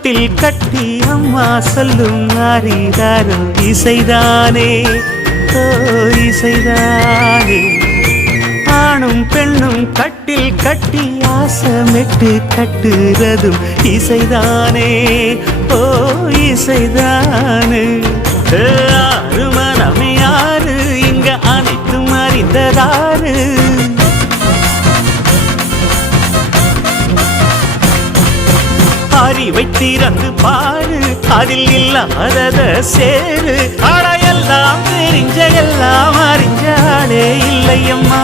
தொட்டில் கட்டி அம்மா சொல்லும் ஆரிதாரோ இசைதானே ஓ இசைதானே. ஆணும் பெண்ணும் கட்டில் கட்டி ஆசமிட்டு கட்டுறதும் இசைதானே ஓ இசைதானே. ஆறு மனமே யாரு இங்க அனைத்தும் அறிந்ததாரு. அறிவை திறந்து பாரு அதில் இல்லாதத சேரு. அட எல்லாம் தெரிஞ்ச எல்லாம் அறிஞ்சாலே இல்லையம்மா.